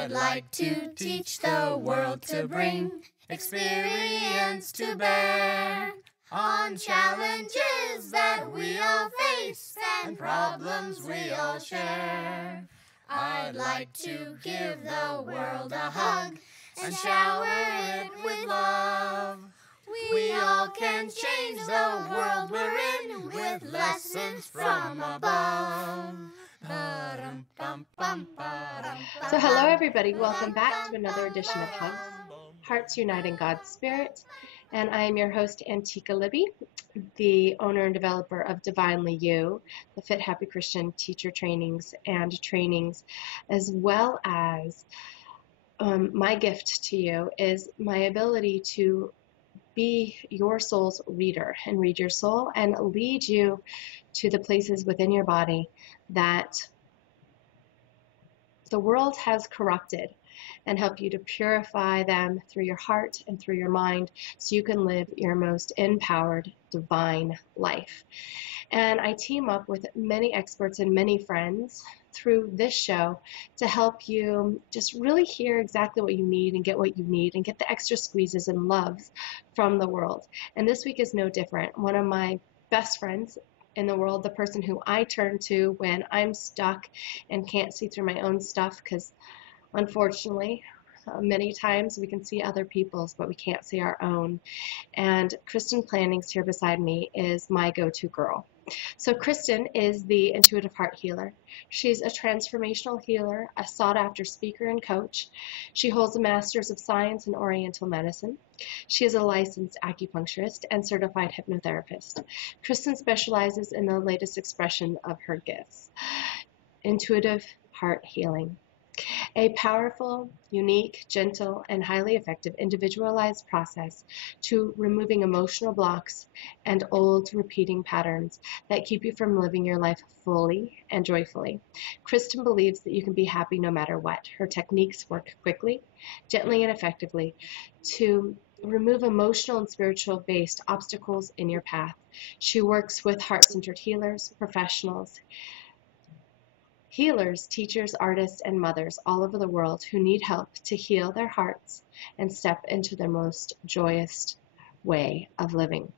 I'd like to teach the world to bring experience to bear on challenges that we all face and problems we all share. I'd like to give the world a hug and shower it with love. We all can change the world we're in with lessons from above. So hello everybody, welcome back to another edition of HUGS, Hearts Unite in God's Spirit. And I am your host, Antiqua Libby, the owner and developer of Divinely You, the Fit Happy Christian teacher trainings, as well as my gift to you is my ability to be your soul's reader and read your soul and lead you to the places within your body that the world has corrupted and help you to purify them through your heart and through your mind so you can live your most empowered divine life. And I team up with many experts and many friends through this show to help you just really hear exactly what you need and get what you need and get the extra squeezes and loves from the world. And this week is no different. One of my best friends in the world, the person who I turn to when I'm stuck and can't see through my own stuff, because unfortunately, many times we can see other people's, but we can't see our own. And Kristin Planinz here beside me is my go-to girl. So Kristin is the intuitive heart healer. She's a transformational healer, a sought-after speaker and coach. She holds a master's of science in oriental medicine. She is a licensed acupuncturist and certified hypnotherapist. Kristin specializes in the latest expression of her gifts, intuitive heart healing. A powerful, unique, gentle, and highly effective individualized process to removing emotional blocks and old repeating patterns that keep you from living your life fully and joyfully. Kristin believes that you can be happy no matter what. Her techniques work quickly, gently, and effectively to remove emotional and spiritual-based obstacles in your path. She works with heart-centered healers, professionals, healers, teachers, artists, and mothers all over the world who need help to heal their hearts and step into their most joyous way of living.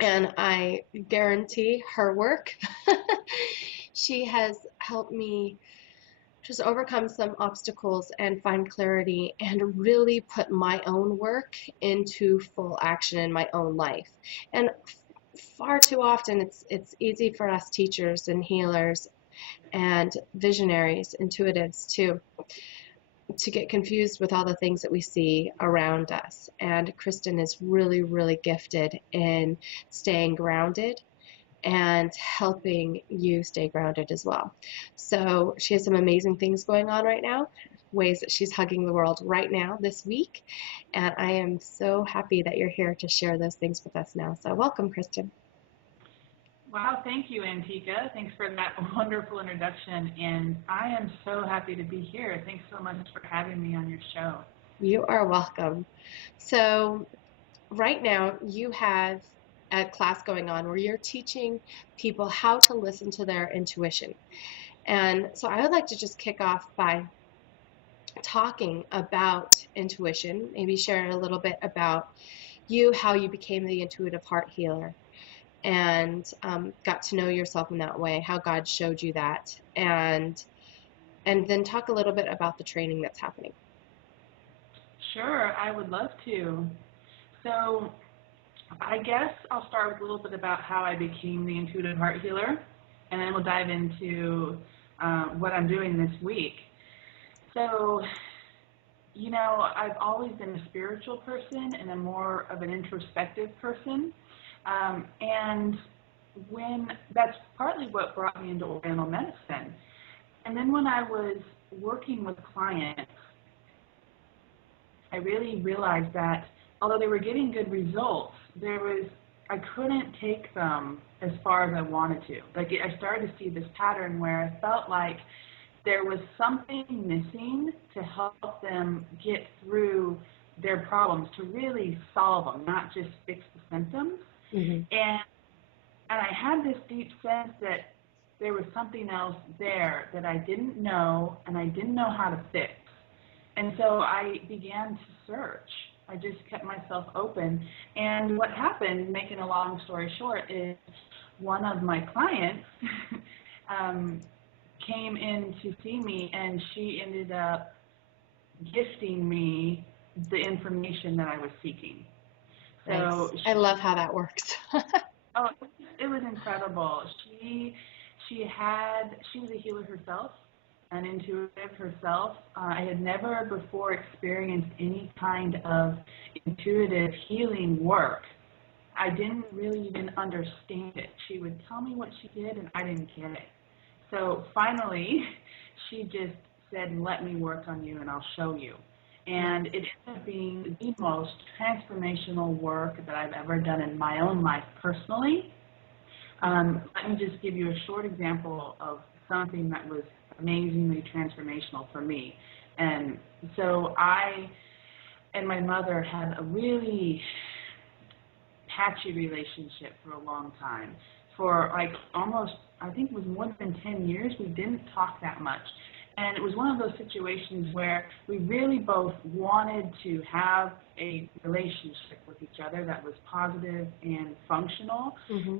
And I guarantee her work. She has helped me just overcome some obstacles and find clarity and really put my own work into full action in my own life. And far too often it's easy for us teachers and healers and visionaries, intuitives, to get confused with all the things that we see around us. And Kristin is really, really gifted in staying grounded and helping you stay grounded as well. So she has some amazing things going on right now, ways that she's hugging the world right now this week. And I am so happy that you're here to share those things with us now. So welcome, Kristin. Wow, thank you, Antiqua. Thanks for that wonderful introduction, and I am so happy to be here. Thanks so much for having me on your show. You are welcome. So right now you have a class going on where you're teaching people how to listen to their intuition. And so I would like to just kick off by talking about intuition, maybe sharing a little bit about you, how you became the intuitive heart healer, and got to know yourself in that way, how God showed you that, and then talk a little bit about the training that's happening. Sure, I would love to. So I guess I'll start with a little bit about how I became the intuitive heart healer, and then we'll dive into what I'm doing this week. So, you know, I've always been a spiritual person and a more of an introspective person. And that's partly what brought me into oriental medicine. And then when I was working with clients, I really realized that although they were getting good results, I couldn't take them as far as I wanted to. Like, I started to see this pattern where I felt like there was something missing to help them get through their problems, to really solve them, not just fix the symptoms. Mm-hmm. And I had this deep sense that there was something else there that I didn't know and I didn't know how to fix. And so I began to search. I just kept myself open. And what happened, making a long story short, is one of my clients came in to see me, and she ended up gifting me the information that I was seeking. So Nice. I love how that works. oh, it was incredible. She was a healer herself, an intuitive herself. I had never before experienced any kind of intuitive healing work. I didn't really even understand it. She would tell me what she did, and I didn't get it. So finally, she just said, let me work on you, and I'll show you. And it ended up being the most transformational work that I've ever done in my own life personally. Let me just give you a short example of something that was amazingly transformational for me. And so I and my mother had a really patchy relationship for a long time. For like almost, I think it was more than 10 years, we didn't talk that much. And it was one of those situations where we really both wanted to have a relationship with each other that was positive and functional. Mm-hmm.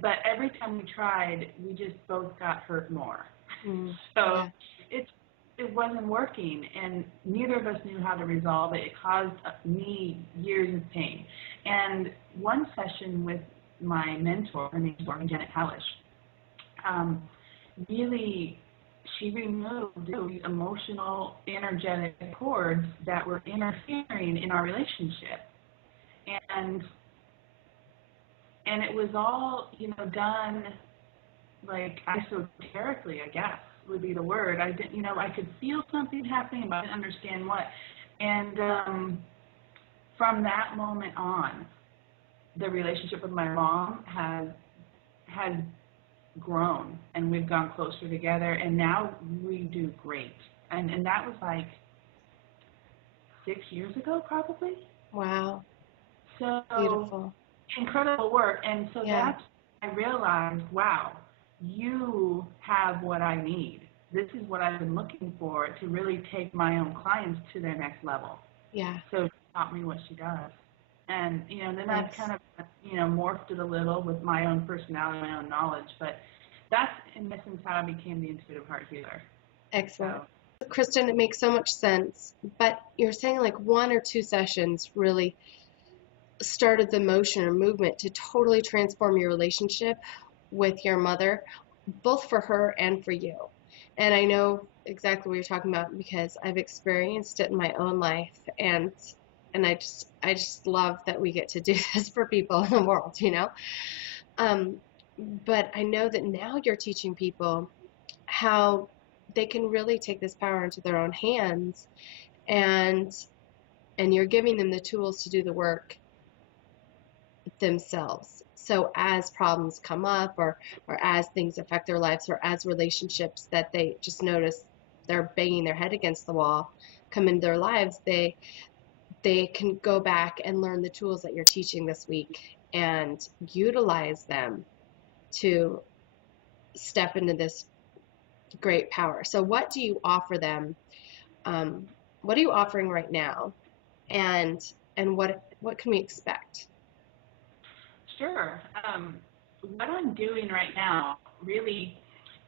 But every time we tried, we just both got hurt more. Mm-hmm. So it wasn't working, and neither of us knew how to resolve it. It caused me years of pain. And one session with my mentor, her name's Janet Hallish, really, she removed these emotional, energetic cords that were interfering in our relationship. And it was all, done like esoterically, I guess would be the word. I didn't, I could feel something happening, but I didn't understand what. And from that moment on, the relationship with my mom has grown, and we've gone closer together, and now we do great. And that was like 6 years ago, probably. Wow. So beautiful. Incredible work. And so that's, I realized, wow, you have what I need. This is what I've been looking for to really take my own clients to their next level. Yeah. So she taught me what she does. And, then I've kind of, morphed it a little with my own personality, my own knowledge. But that's, in essence, how I became the intuitive heart healer. Excellent. So, Kristin, it makes so much sense. But you're saying like 1 or 2 sessions really started the motion or movement to totally transform your relationship with your mother, both for her and for you. And I know exactly what you're talking about because I've experienced it in my own life, and I just love that we get to do this for people in the world, But I know that now you're teaching people how they can really take this power into their own hands, and you're giving them the tools to do the work themselves. So as problems come up, or as things affect their lives, or as relationships that they just notice they're banging their head against the wall come into their lives, they can go back and learn the tools that you're teaching this week and utilize them to step into this great power. So what do you offer them? What are you offering right now? And what can we expect? Sure. What I'm doing right now really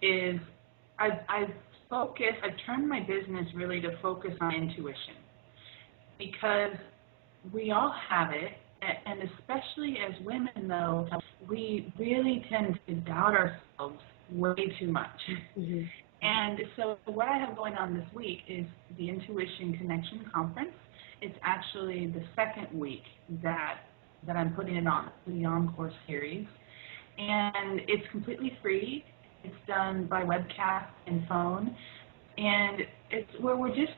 is I've turned my business really to focus on intuition, because we all have it, and especially as women, though, we really tend to doubt ourselves way too much. Mm-hmm. And so what I have going on this week is the Intuition Connection Conference. It's actually the second week that I'm putting it on, the Encore series. And it's completely free. It's done by webcast and phone. And it's where we're just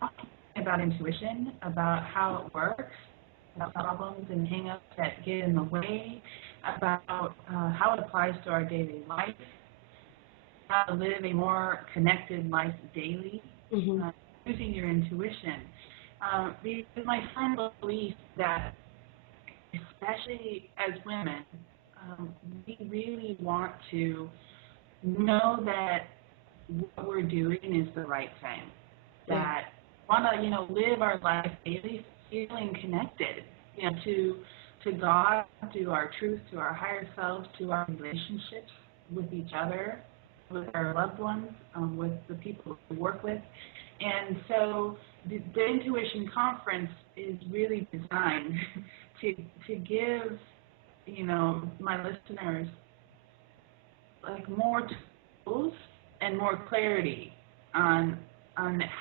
talking about intuition, about how it works, about problems and hang-ups that get in the way, about how it applies to our daily life, how to live a more connected life daily, mm-hmm. Using your intuition. Because my firm belief that, especially as women, we really want to know that what we're doing is the right thing. that want to, live our life daily feeling connected, to God, to our truth, to our higher selves, to our relationships with each other, with our loved ones, with the people we work with. And so the Intuition Conference is really designed to give, my listeners like more tools and more clarity on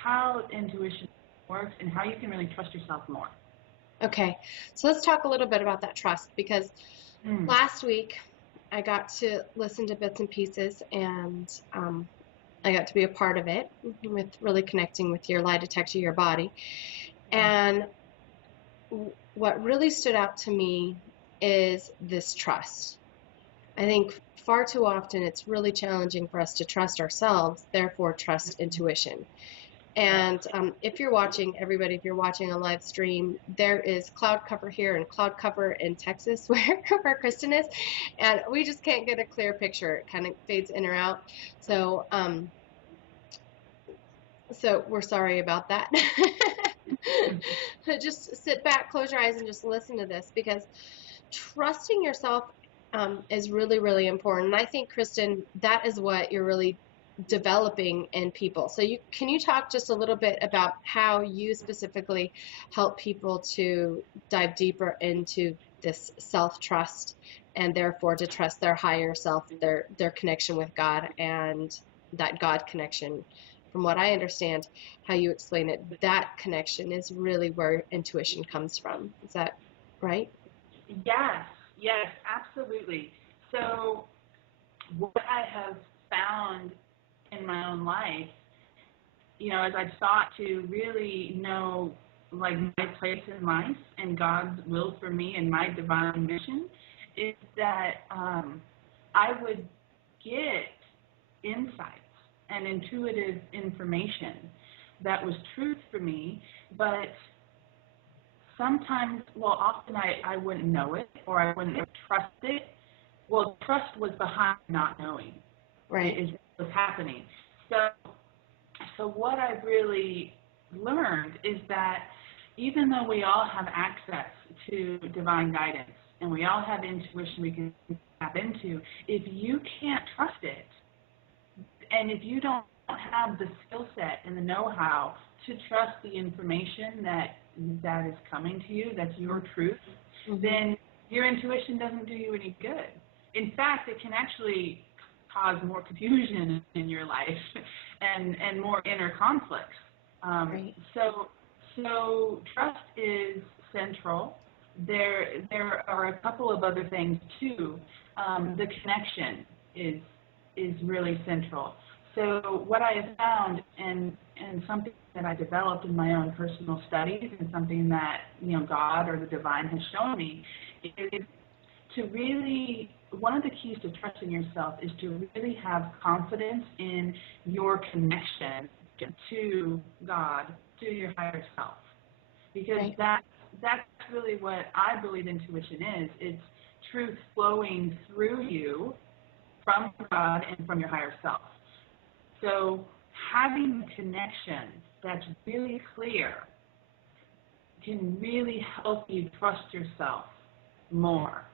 how intuition works and how you can really trust yourself more. Okay, so let's talk a little bit about that trust, because last week I got to listen to bits and pieces, and I got to be a part of it with really connecting with your lie detector, your body. And what really stood out to me is this trust. I think far too often it's really challenging for us to trust ourselves, therefore trust intuition. And if you're watching a live stream, there is cloud cover here and cloud cover in Texas where Kristin is, and we just can't get a clear picture. It kind of fades in or out. So we're sorry about that. Just sit back, close your eyes, and just listen to this, because trusting yourself is really, really important. And I think, Kristin, that is what you're really developing in people. So can you talk just a little bit about how you specifically help people to dive deeper into this self-trust, and therefore to trust their higher self, their connection with God, and that God connection? From what I understand, how you explain it, that connection is really where intuition comes from. Is that right? Yes, absolutely. So what I have found in my own life, as I've sought to really know like my place in life and God's will for me and my divine mission, is that I would get insights and intuitive information that was truth for me, but sometimes, often I wouldn't know it, or I wouldn't trust it. Well, trust was behind not knowing. Right. Is what was happening. So what I've really learned is that even though we all have access to divine guidance and we all have intuition we can tap into, if you can't trust it, and if you don't have the skill set and the know-how to trust the information that is coming to you, that's your truth, then your intuition doesn't do you any good. In fact, it can actually cause more confusion in your life and more inner conflicts. Right. So trust is central. There are a couple of other things too. The connection is really central. So what I have found, and something that I developed in my own personal studies, and something that God or the divine has shown me, is to really, one of the keys to trusting yourself is to really have confidence in your connection to God, to your higher self, because that's really what I believe intuition is. It's truth flowing through you from God and from your higher self. So having a connection that's really clear can really help you trust yourself more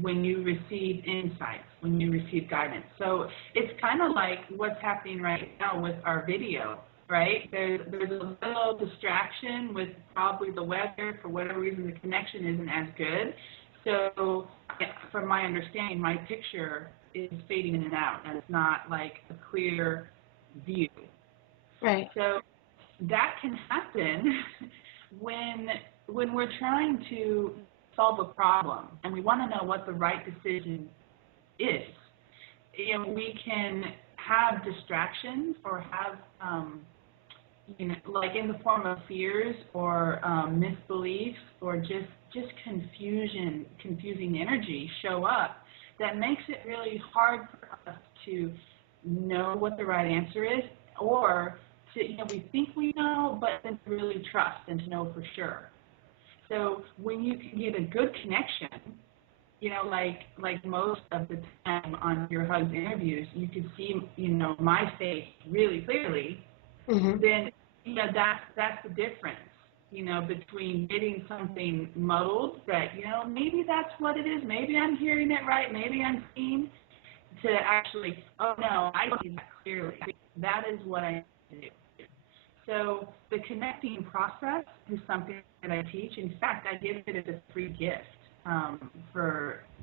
when you receive insights, when you receive guidance. So it's kind of like what's happening right now with our video, right? There's a little distraction with probably the weather. For whatever reason, the connection isn't as good. So from my understanding, my picture is fading in and out, and it's not like a clear view. Right. So that can happen when we're trying to solve a problem and we want to know what the right decision is. We can have distractions or have, like in the form of fears or misbeliefs or just confusing energy show up that makes it really hard for us to know what the right answer is, or to, we think we know, but then to really trust and to know for sure. So when you can get a good connection, like most of the time on your HUGS interviews, you can see, my face really clearly, then that's the difference, between getting something muddled that, maybe that's what it is. Maybe I'm hearing it right. Maybe I'm seeing, to actually, oh, no, I see that clearly. That is what I need to do. So the connecting process is something that I teach. In fact, I give it as a free gift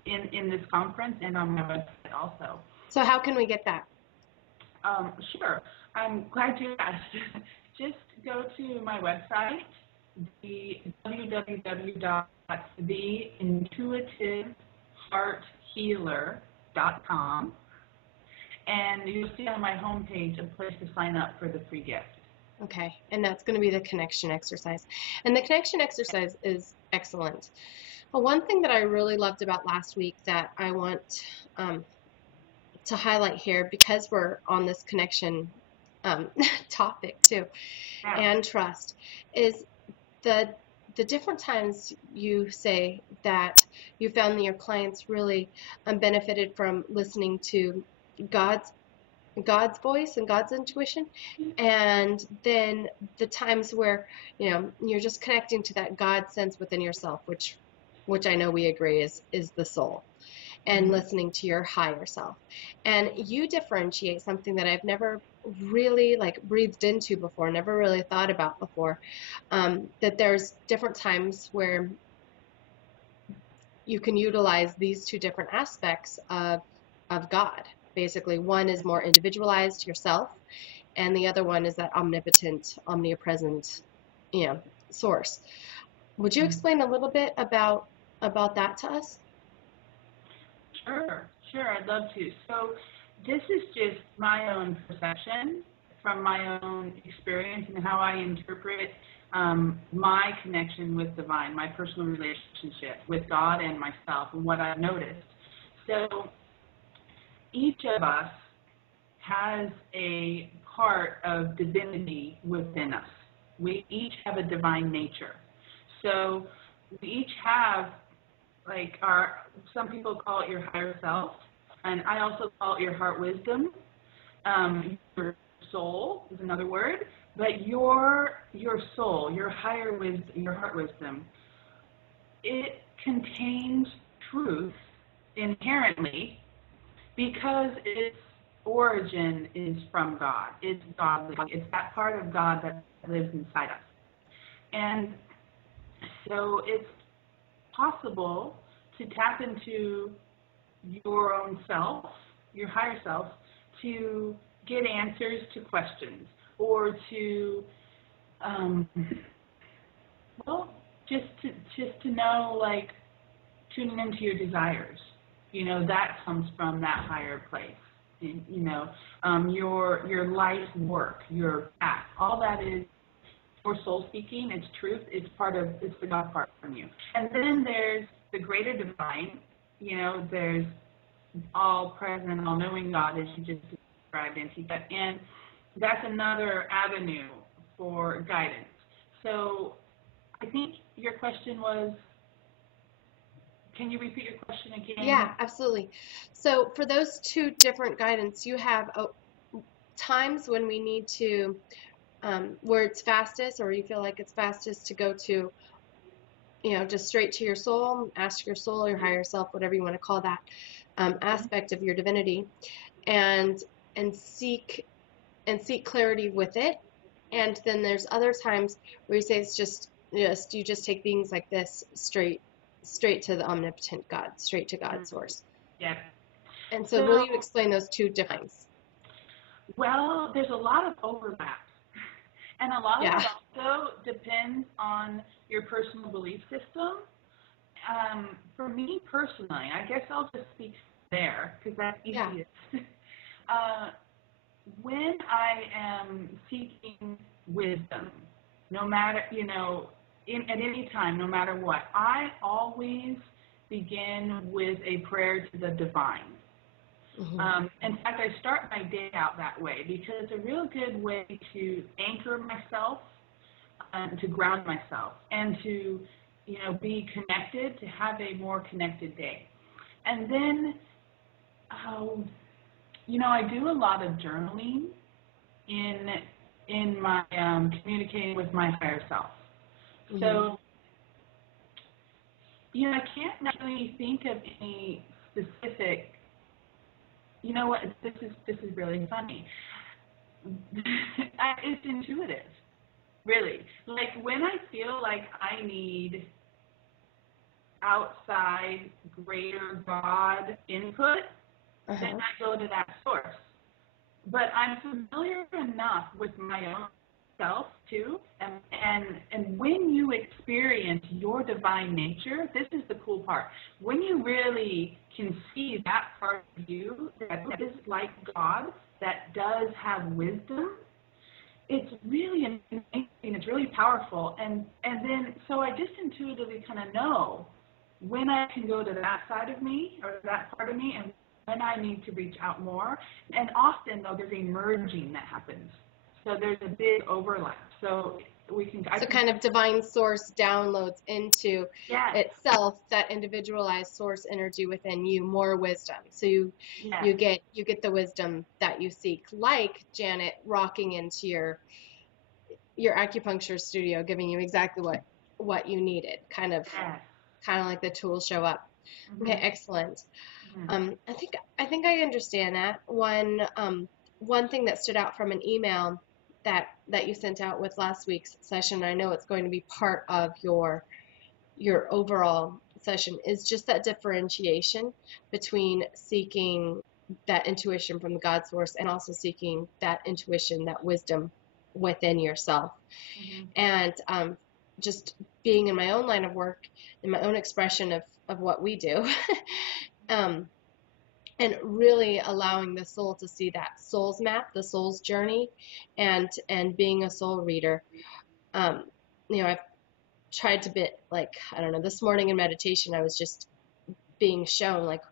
in this conference and on my website also. So how can we get that? Sure. I'm glad you asked. Just go to my website, the www.theintuitivehearthealer.com, and you'll see on my homepage a place to sign up for the free gift. Okay, and that's going to be the connection exercise. And the connection exercise is excellent. Well, one thing that I really loved about last week that I want to highlight here, because we're on this connection topic too, and trust, is the different times you say that you found that your clients really benefited from listening to God's voice and God's intuition, and then the times where you're just connecting to that God sense within yourself, which I know we agree is the soul, and listening to your higher self. And you differentiate something that I've never really breathed into before, never really thought about before, that there's different times where you can utilize these two different aspects of God. Basically, one is more individualized, yourself, and the other one is that omnipotent, omnipresent, source. Would you explain a little bit about that to us? Sure, I'd love to. So this is just my own perception from my own experience and how I interpret my connection with divine, my personal relationship with God and myself, and what I've noticed. So each of us has a part of divinity within us. We each have a divine nature. So we each have some people call it your higher self, and I also call it your heart wisdom. Your soul is another word, but your soul, your higher wisdom, your heart wisdom, it contains truth inherently because its origin is from God. It's godly. It's that part of God that lives inside us. And so it's possible to tap into your own self, your higher self, to get answers to questions, or to, just to know, tuning into your desires. That comes from that higher place. Your life's work, your path, all that is for soul speaking. It's truth. It's the God part from you. And then there's the greater divine. There's all present, all knowing God, as you just described, Antiqua, and that's another avenue for guidance. So I think your question was, can you repeat your question again? Yeah, absolutely. So for those two different guidance, you have times when we need to, where it's fastest, or you feel like it's fastest to go to, just straight to your soul, ask your soul, your higher self, whatever you want to call that aspect of your divinity, and seek clarity with it. And then there's other times where you say it's just you just take things like this straight to the omnipotent God, straight to God's source. Yeah. And so will you explain those two differences? Well, there's a lot of overlap. And a lot of it also depends on your personal belief system. For me personally, I guess I'll just speak there because that's easiest. When I am seeking wisdom, no matter, at any time, no matter what, I always begin with a prayer to the divine. Mm-hmm. In fact, I start my day out that way because it's a real good way to anchor myself, to ground myself, and to, be connected, to have a more connected day. And then, I do a lot of journaling in in my communicating with my higher self. Mm-hmm. So, I can't really think of any specific. You know what? This is really funny. It's intuitive, really. Like when I feel like I need outside greater God input, then I go to that source. But I'm familiar enough with my own self too, and when you experience your divine nature, this is the cool part. When you really can see that part of you that is like God, that does have wisdom, it's really amazing. It's really powerful, and then so I just intuitively kind of know when I can go to that side of me or that part of me, and when I need to reach out more. And often, though, there's a merging that happens. So there's a big overlap. So we can... kind of divine source downloads into itself that individualized source energy within you, more wisdom. So you get the wisdom that you seek, like Janet rocking into your acupuncture studio, giving you exactly what you needed, kind of like the tools show up. Mm-hmm. Okay, excellent. Mm-hmm. I think I understand that. One thing that stood out from an email that you sent out with last week's session, I know it's going to be part of your overall session, is just that differentiation between seeking that intuition from the God source and also seeking that intuition, that wisdom within yourself. Mm-hmm. And just being in my own line of work, in my own expression of what we do, and really allowing the soul to see that soul's map, the soul's journey, and being a soul reader. I've tried to be like, I don't know, this morning in meditation, I was just being shown like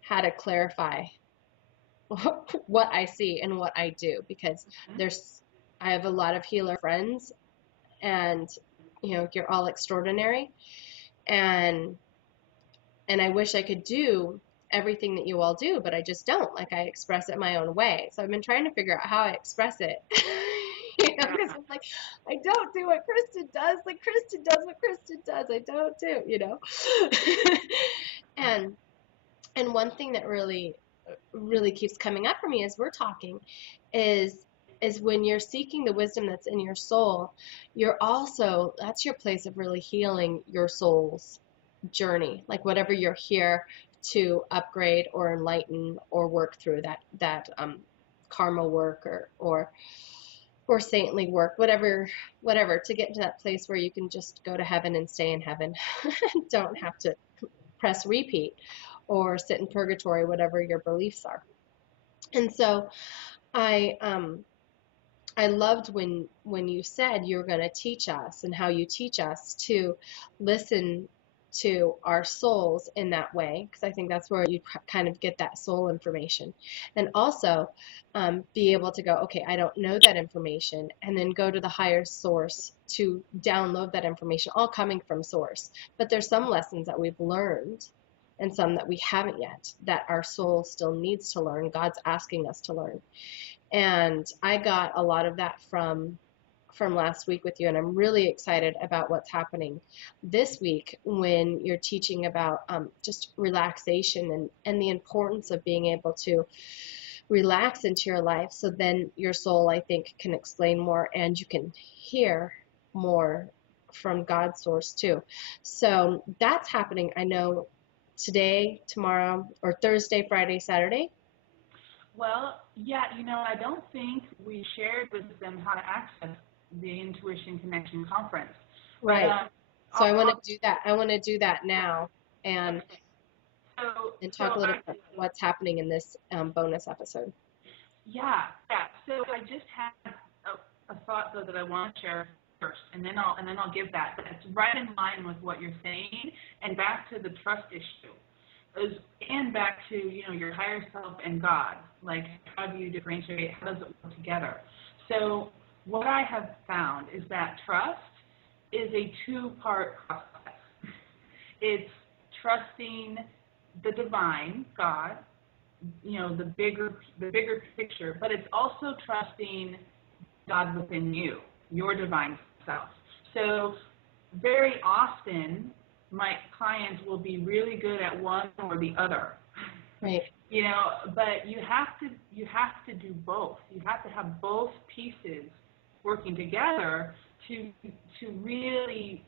how to clarify what I see and what I do, because I have a lot of healer friends, and you're all extraordinary, and I wish I could do everything that you all do, but I just don't. Like, I express it my own way. So I've been trying to figure out how I express it. Because I'm like, I don't do what Kristin does. Like, Kristin does what Kristin does. I don't do, and one thing that really keeps coming up for me as we're talking is when you're seeking the wisdom that's in your soul, that's your place of really healing your soul's journey, like whatever you're here to upgrade or enlighten or work through, that karma work or saintly work, whatever, to get to that place where you can just go to heaven and stay in heaven. Don't have to press repeat or sit in purgatory, whatever your beliefs are. And so I loved when you said you were going to teach us, and how you teach us to listen to our souls in that way, because I think that's where you kind of get that soul information, and also be able to go, okay, I don't know that information, and then go to the higher source to download that information, all coming from source. But there's some lessons that we've learned and some that we haven't yet, that our soul still needs to learn. God's asking us to learn. And I got a lot of that from last week with you, and I'm really excited about what's happening this week when you're teaching about just relaxation and the importance of being able to relax into your life, so then your soul, I think, can explain more, and you can hear more from God's source too. So that's happening, I know, today, tomorrow, or Thursday, Friday, Saturday. Well, yeah, I don't think we shared with them how to access the Intuition Connection Conference. Right. So I want to do that. I want to do that now, and talk a little bit about what's happening in this bonus episode. Yeah. So I just had a thought, though, that I want to share first, and then I'll give that. But it's right in line with what you're saying, and back to the trust issue. And back to, your higher self and God. Like, how do you differentiate? How does it work together? So what I have found is that trust is a two-part process. It's trusting the divine, God, the bigger picture, but it's also trusting God within you, your divine self. So very often my clients will be really good at one or the other. Right. You know, but you have to do both. You have to have both pieces working together to really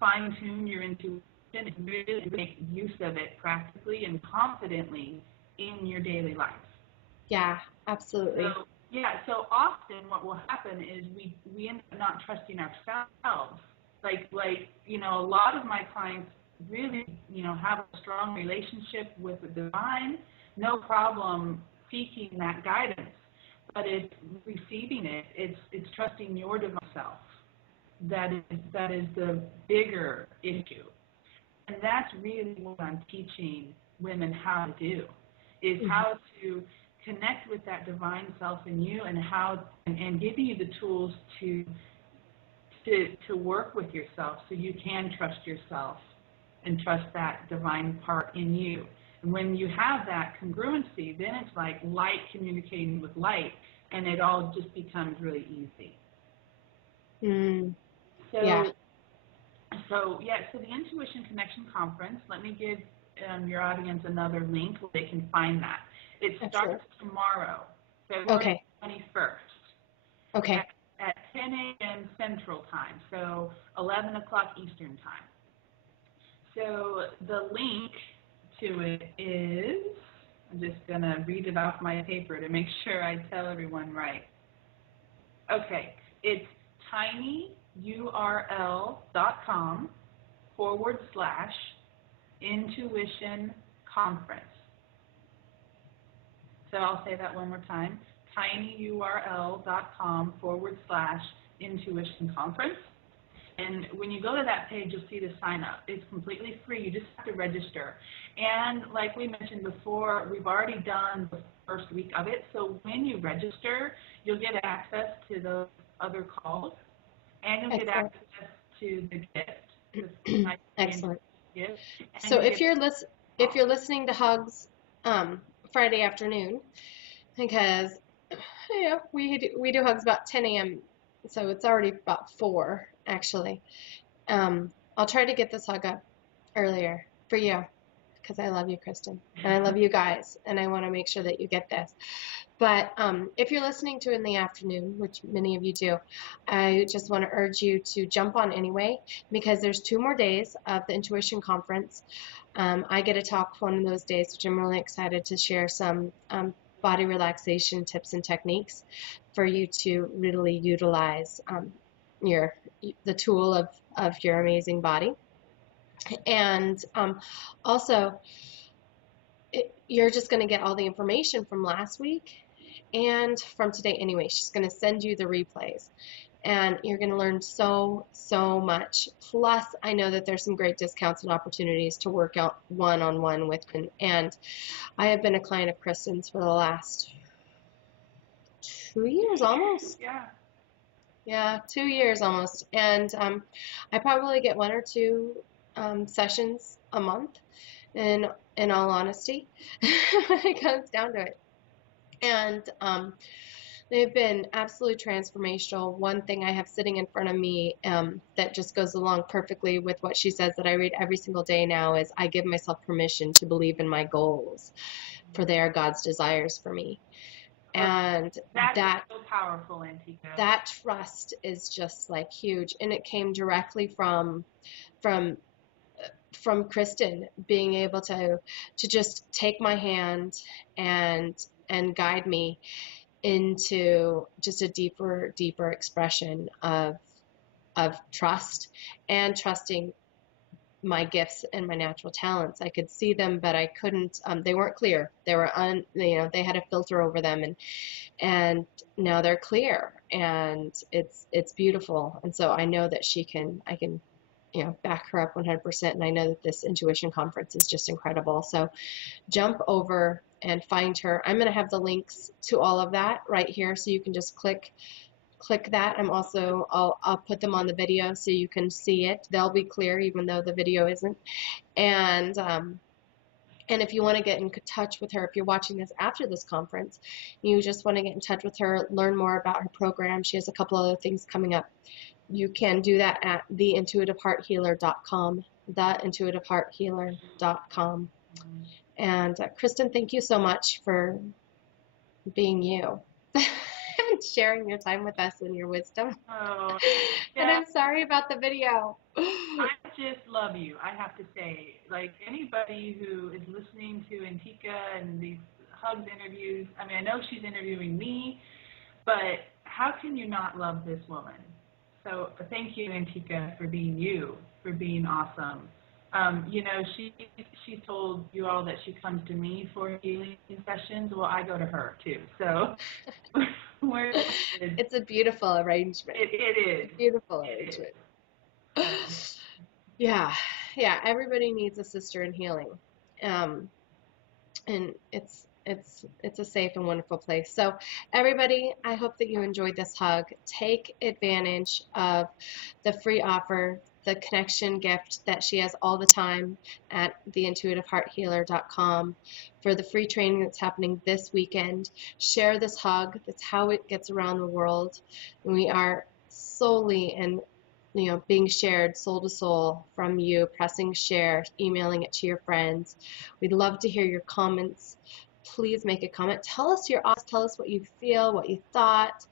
fine tune your intuition and really make use of it practically and confidently in your daily life. Yeah, absolutely. So often what will happen is we end up not trusting ourselves. Like you know, a lot of my clients really, you know, have a strong relationship with the divine, no problem seeking that guidance. But it's receiving it. It's trusting your divine self. That is the bigger issue. And that's really what I'm teaching women how to do, is how to connect with that divine self in you, and and giving you the tools to work with yourself so you can trust yourself and trust that divine part in you. And when you have that congruency, then it's like light communicating with light, and it all just becomes really easy. So the Intuition Connection Conference, let me give your audience another link where they can find that. It starts tomorrow, February 21st. Okay. At 10 a.m. Central Time, so 11 o'clock Eastern Time. So the link to it is, I'm just going to read it off my paper to make sure I tell everyone right. Okay, it's tinyurl.com/intuition conference. So I'll say that one more time, tinyurl.com/intuition conference. And when you go to that page, you'll see the sign up. It's completely free. You just have to register. And like we mentioned before, we've already done the first week of it. So when you register, you'll get access to those other calls, and you'll get access to the gift. Excellent. Gift. So if you're listening to HUGS Friday afternoon, because we do HUGS about 10 a.m. So it's already about 4 actually. I'll try to get this hug up earlier for you, because I love you, Kristin, and I love you guys, and I want to make sure that you get this. But if you're listening to it in the afternoon, which many of you do, I just want to urge you to jump on anyway, because there's 2 more days of the Intuition Conference. I get to talk one of those days, which I'm really excited to share some body relaxation tips and techniques for you to really utilize the tool of your amazing body. And also, you're just going to get all the information from last week and from today anyway. She's going to send you the replays, and you're going to learn so much. Plus, I know that there's some great discounts and opportunities to work out one-on-one with me. And I have been a client of Kristin's for the last 2 years almost. Yeah, 2 years almost. And I probably get 1 or 2 sessions a month, in all honesty, when it comes down to it. And they've been absolutely transformational. One thing I have sitting in front of me that just goes along perfectly with what she says that I read every single day now is, I give myself permission to believe in my goals, for they are God's desires for me. And that is so powerful, Antiqua. That trust is just like huge, and it came directly from Kristin being able to just take my hand and guide me into just a deeper expression of trust, and trusting my gifts and my natural talents. I could see them, but I couldn't, they weren't clear. They were they had a filter over them, and now they're clear, and it's beautiful. And so I know that I can back her up 100%. And I know that this Intuition Conference is just incredible. So jump over and find her. I'm going to have the links to all of that right here, so you can just click that. I'll put them on the video so you can see it. They'll be clear even though the video isn't. And And if you want to get in touch with her, if you're watching this after this conference, you just want to get in touch with her, learn more about her program. She has a couple other things coming up. You can do that at theintuitivehearthealer.com, theintuitivehearthealer.com. And Kristin, thank you so much for being you and sharing your time with us and your wisdom. Oh, And yeah. I'm sorry about the video. I just love you, I have to say. Like, anybody who is listening to Antiqua and these HUGS interviews, I mean, I know she's interviewing me, but how can you not love this woman? So thank you, Antiqua, for being you, for being awesome. You know, she told you all that she comes to me for healing sessions. Well, I go to her, too. So it's a beautiful arrangement. It is. Beautiful arrangement. Yeah, everybody needs a sister in healing, and it's a safe and wonderful place. So everybody, I hope that you enjoyed this hug. Take advantage of the free offer, the connection gift that she has all the time at theintuitivehearthealer.com for the free training that's happening this weekend. Share this hug. That's how it gets around the world. And we are solely and being shared soul to soul from you, pressing share, emailing it to your friends. We'd love to hear your comments. Please make a comment. Tell us your odds. Tell us what you feel, what you thought,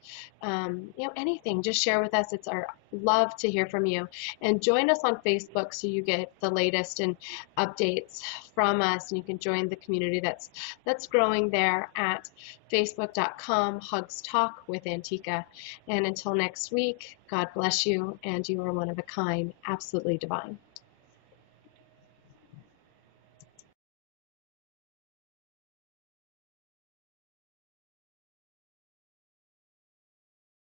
anything. Just share with us. It's our love to hear from you. And join us on Facebook so you get the latest and updates from us. And you can join the community that's growing there at facebook.com HUGS Talk with Antiqua. And until next week, God bless you, and you are one of a kind, absolutely divine.